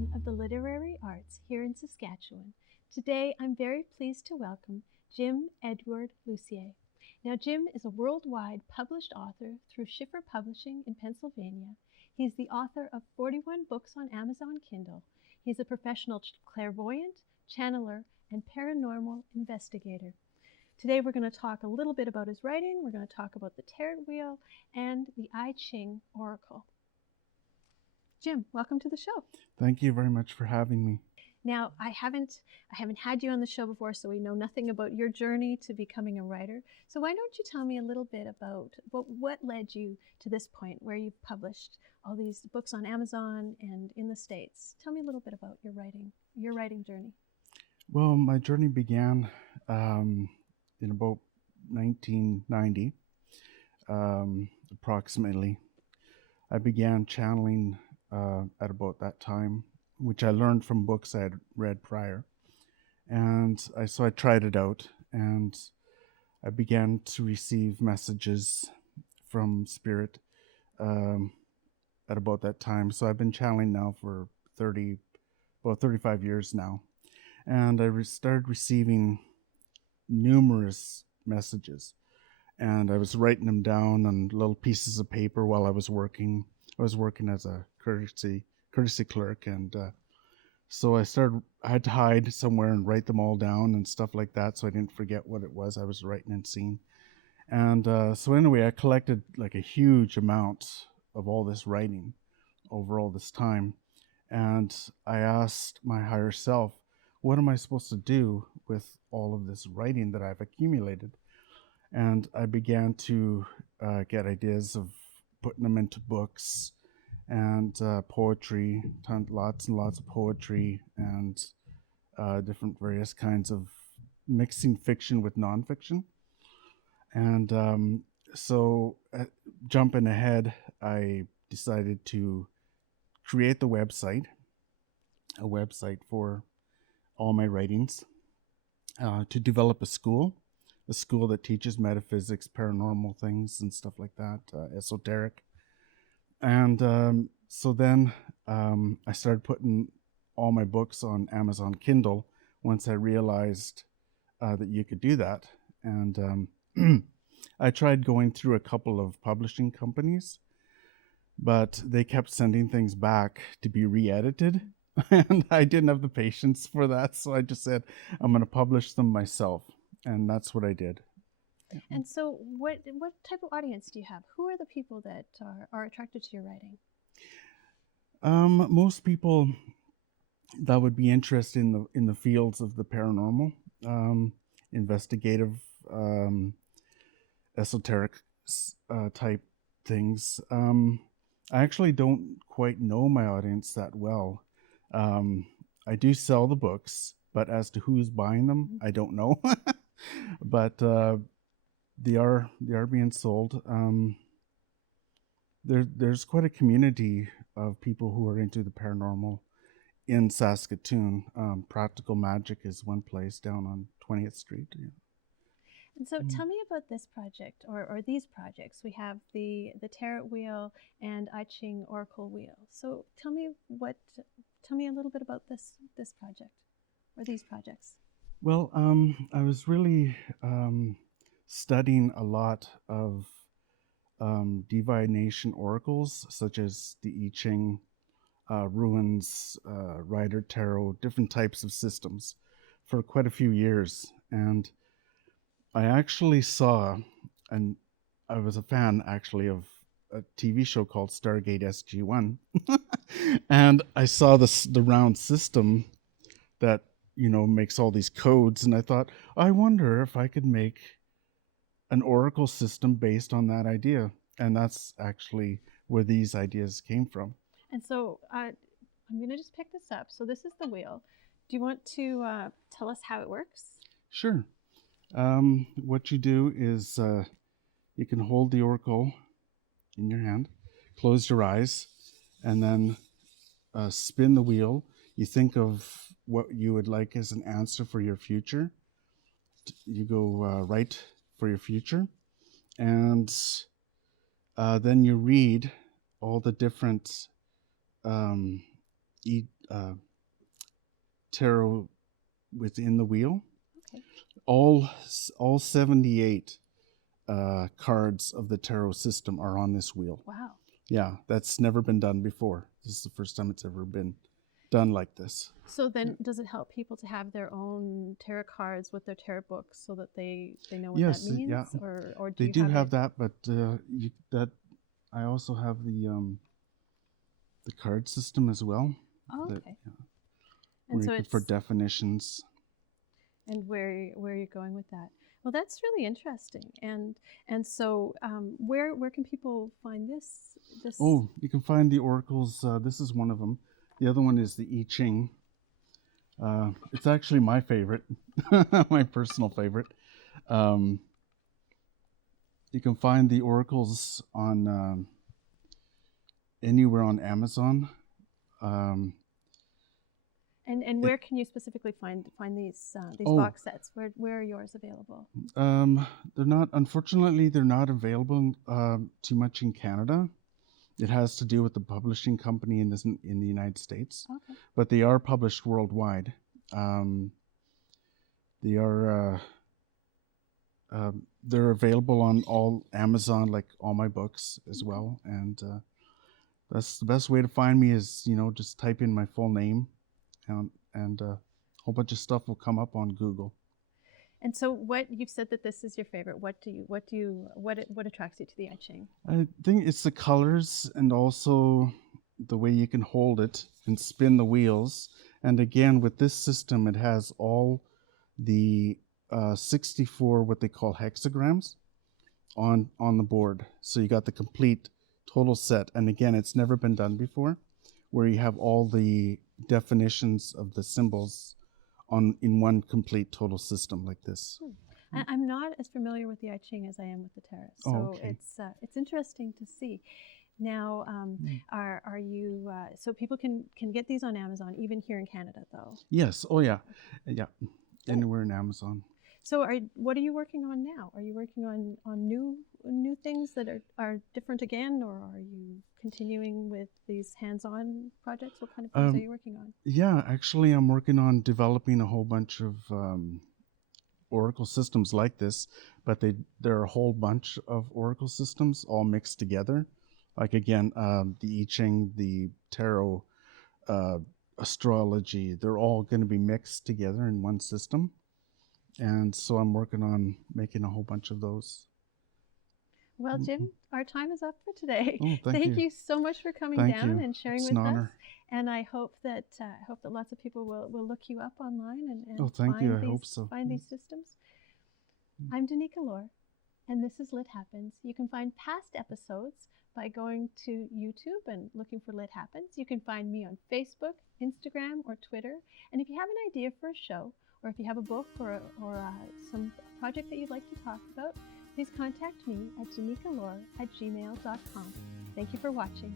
celebration of the literary arts here in Saskatchewan. Today, I'm very pleased to welcome Jim Edward Lucier. Now, Jim is a worldwide published author through Schiffer Publishing in Pennsylvania. He's the author of 41 books on Amazon Kindle. He's a professional clairvoyant, channeler, and paranormal investigator. Today, we're going to talk a little bit about his writing. We're going to talk about the Tarot Wheel and the I Ching Oracle. Jim, welcome to the show. Thank you very much for having me. Now, I haven't had you on the show before, so we know nothing about your journey to becoming a writer. So why don't you tell me a little bit about what led you to this point where you've published all these books on Amazon and in the States? Tell me a little bit about your writing journey. Well, my journey began in about 1990, approximately. I began channeling at about that time, which I learned from books I had read prior. And so I tried it out, and I began to receive messages from Spirit at about that time. So I've been channeling now for 35 years now. And I started receiving numerous messages, and I was writing them down on little pieces of paper while I was working. I was working as a courtesy clerk, and so I had to hide somewhere and write them all down and stuff like that, so I didn't forget what it was I was writing and seeing. And so anyway, I collected like a huge amount of all this writing over all this time, and I asked my higher self, what am I supposed to do with all of this writing that I've accumulated? And I began to get ideas of putting them into books and poetry, lots and lots of poetry, and different various kinds of mixing fiction with nonfiction. And so jumping ahead, I decided to create a website for all my writings, to develop a school that teaches metaphysics, paranormal things, and stuff like that, esoteric. And so then I started putting all my books on Amazon Kindle once I realized that you could do that. And I tried going through a couple of publishing companies, but they kept sending things back to be re-edited. And I didn't have the patience for that, so I just said, I'm going to publish them myself. And that's what I did. And so what type of audience do you have? Who are the people that are attracted to your writing? Most people that would be interested in the fields of the paranormal, investigative, esoteric type things. I actually don't quite know my audience that well. I do sell the books, but as to who's buying them, I don't know. But they are being sold. There's quite a community of people who are into the paranormal in Saskatoon. Practical Magic is one place down on 20th Street. Yeah. And so tell me about this project or these projects. We have the Tarot Wheel and I Ching Oracle Wheel. So tell me a little bit about this project or these projects. Well, I was really studying a lot of divination oracles, such as the I Ching, ruins, Rider Tarot, different types of systems for quite a few years. And I actually saw, and I was a fan actually of a TV show called Stargate SG-1. And I saw the round system that, makes all these codes. And I thought, I wonder if I could make an oracle system based on that idea. And that's actually where these ideas came from. And so I'm going to just pick this up. So this is the wheel. Do you want to tell us how it works? Sure. What you do is you can hold the oracle in your hand, close your eyes, and then spin the wheel. You think of what you would like as an answer for your future. You go right for your future, and then you read all the different tarot within the wheel. Okay. All 78 cards of the tarot system are on this wheel. Wow. Yeah, that's never been done before. This is the first time it's ever been done like this. So then, does it help people to have their own tarot cards with their tarot books so that they know what Yes, that means? yeah. Or They do have it? that, but I also have the card system as well. Oh, okay. And so it's for definitions. And where you're going with that? Well, that's really interesting. And so, where can people find this? Oh, you can find the oracles. This is one of them. The other one is the I Ching. It's actually my favorite, my personal favorite. You can find the oracles on anywhere on Amazon. And where can you specifically find these box sets? Where are yours available? They're not. Unfortunately, they're not available too much in Canada. It has to do with the publishing company in the United States. Okay. But they are published worldwide. They are they're available on all Amazon, like all my books as well. And that's the best way to find me is, just type in my full name, and a whole bunch of stuff will come up on Google. And so, you've said that this is your favorite. What attracts you to the I Ching? I think it's the colors and also the way you can hold it and spin the wheels. And again, with this system, it has all the 64 what they call hexagrams on the board. So you got the complete total set. And again, it's never been done before, where you have all the definitions of the symbols in one complete total system like this. I'm not as familiar with the I Ching as I am with the tarot, so it's interesting to see. Now, are you so people can get these on Amazon, even here in Canada, though? Yes. Oh, yeah, yeah. Anywhere in Amazon. So, what are you working on now? Are you working on new things that are different again, or are you continuing with these hands-on projects? What kind of things are you working on? Yeah, actually, I'm working on developing a whole bunch of oracle systems like this, but there are a whole bunch of oracle systems all mixed together. Like again, the I Ching, the tarot, astrology, they're all going to be mixed together in one system. And so I'm working on making a whole bunch of those. Well, Jim, our time is up for today. Oh, thank you so much for coming down and sharing with us. And I hope that lots of people will look you up online and find these systems. I'm Danica Lorer, and this is Lit Happens. You can find past episodes by going to YouTube and looking for Lit Happens. You can find me on Facebook, Instagram, or Twitter. And if you have an idea for a show, or if you have a book or some project that you'd like to talk about, please contact me at danicalorer@gmail.com. Thank you for watching.